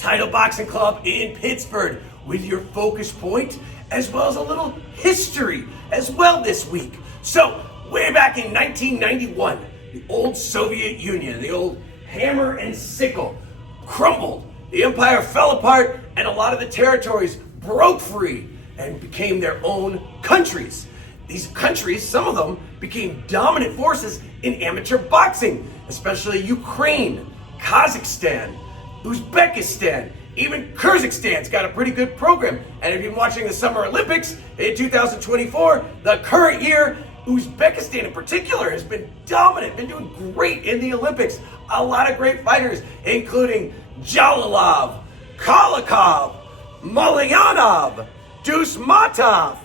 Title Boxing Club in Pittsburgh with your focus point as well as a little history as well this week. So, way back in 1991, the old Soviet Union, the old hammer and sickle, crumbled. The empire fell apart and a lot of the territories broke free and became their own countries. These countries, some of them, became dominant forces in amateur boxing, especially Ukraine, Kazakhstan, Uzbekistan, even Kyrgyzstan's got a pretty good program. And if you've been watching the Summer Olympics in 2024, the current year, Uzbekistan in particular has been dominant, been doing great in the Olympics. A lot of great fighters, including Jalilov, Kalikov, Mulyanov, Dusmatov,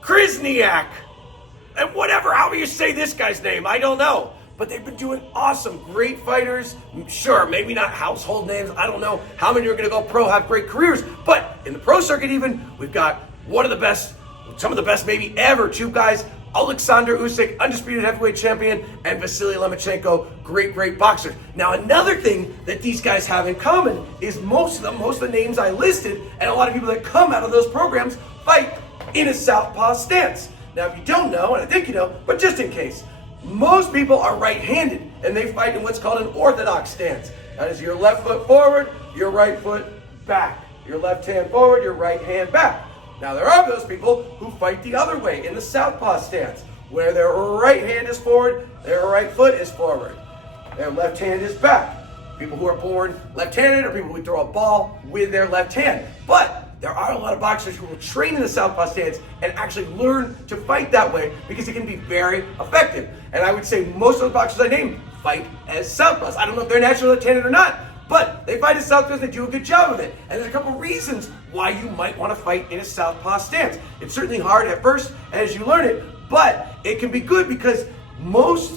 Krasniak, and whatever, however you say this guy's name, I don't know. But they've been doing awesome, great fighters. Sure, maybe not household names. I don't know how many are going to go pro, have great careers. But in the pro circuit even, we've got one of the best, some of the best maybe ever, two guys, Alexander Usyk, undisputed heavyweight champion, and Vasily Lomachenko, great boxers. Now, another thing that these guys have in common is most of the names I listed, and a lot of people that come out of those programs fight in a southpaw stance. Now, if you don't know, and I think you know, but just in case, most people are right-handed, and they fight in what's called an orthodox stance. That is your left foot forward, your right foot back. Your left hand forward, your right hand back. Now, there are those people who fight the other way in the southpaw stance, where their right hand is forward, their right foot is forward, their left hand is back. People who are born left-handed are people who throw a ball with their left hand. But there are a lot of boxers who will train in the southpaw stance and actually learn to fight that way because it can be very effective. And I would say most of the boxers I named fight as southpaws. I don't know if they're naturally left-handed or not, but they fight as southpaws, they do a good job of it. And there's a couple reasons why you might want to fight in a southpaw stance. It's certainly hard at first as you learn it, but it can be good because most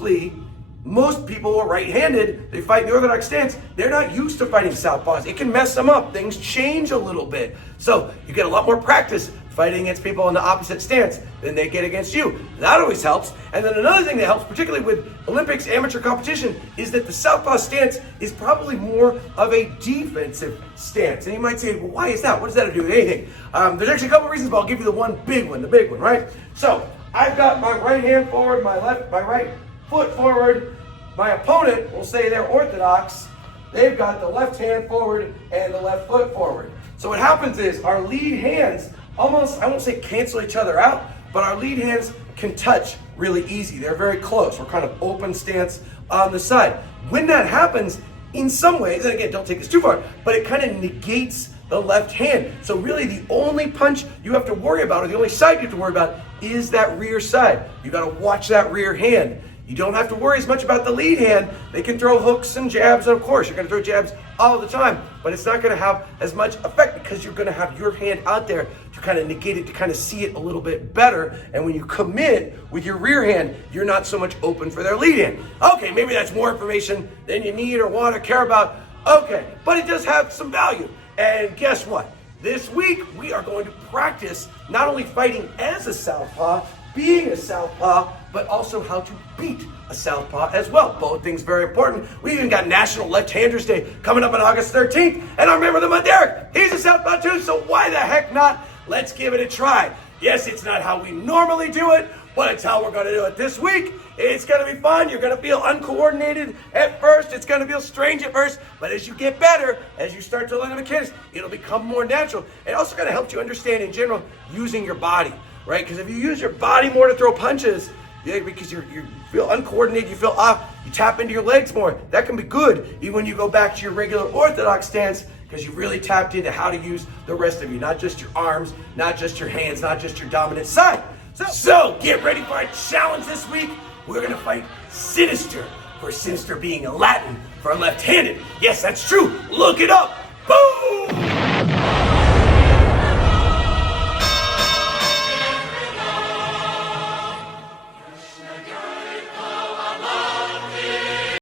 people who are right-handed, they fight in the orthodox stance, they're not used to fighting southpaws. It can mess them up. Things change a little bit. So you get a lot more practice fighting against people in the opposite stance than they get against you. That always helps. And then another thing that helps, particularly with Olympics amateur competition, is that the southpaw stance is probably more of a defensive stance. And you might say, well, why is that? What does that have to do with anything? There's actually a couple reasons, but I'll give you the big one, right? So I've got my right hand forward, my right foot forward. My opponent will say they're orthodox. They've got the left hand forward and the left foot forward. So what happens is our lead hands almost, I won't say cancel each other out, but our lead hands can touch really easy. They're very close. We're kind of open stance on the side. When that happens, in some ways, and again, don't take this too far, but it kind of negates the left hand. So really the only punch you have to worry about, or the only side you have to worry about, is that rear side. You got to watch that rear hand. You don't have to worry as much about the lead hand. They can throw hooks and jabs, and of course, you're going to throw jabs all the time, but it's not going to have as much effect because you're going to have your hand out there to kind of negate it, to kind of see it a little bit better. And when you commit with your rear hand, you're not so much open for their lead hand. Okay, maybe that's more information than you need or want or care about. Okay, but it does have some value. And guess what? This week, we are going to practice not only fighting as a southpaw, being a southpaw, but also how to beat a southpaw as well. Both things very important. We even got National Left-Handers Day coming up on August 13th, and I remember them on Derek. He's a southpaw too, so why the heck not? Let's give it a try. Yes, it's not how we normally do it, but it's how we're going to do it this week. It's going to be fun. You're going to feel uncoordinated at first. It's going to feel strange at first, but as you get better, as you start to learn the mechanics, it'll become more natural. It also going to help you understand in general using your body, right? Because if you use your body more to throw punches, because you feel uncoordinated, you feel off, you tap into your legs more, that can be good even when you go back to your regular orthodox stance because you really tapped into how to use the rest of you, not just your arms, not just your hands, not just your dominant side. So get ready for a challenge this week. We're going to fight Sinister, for Sinister being Latin for left-handed. Yes, that's true. Look it up. Boom!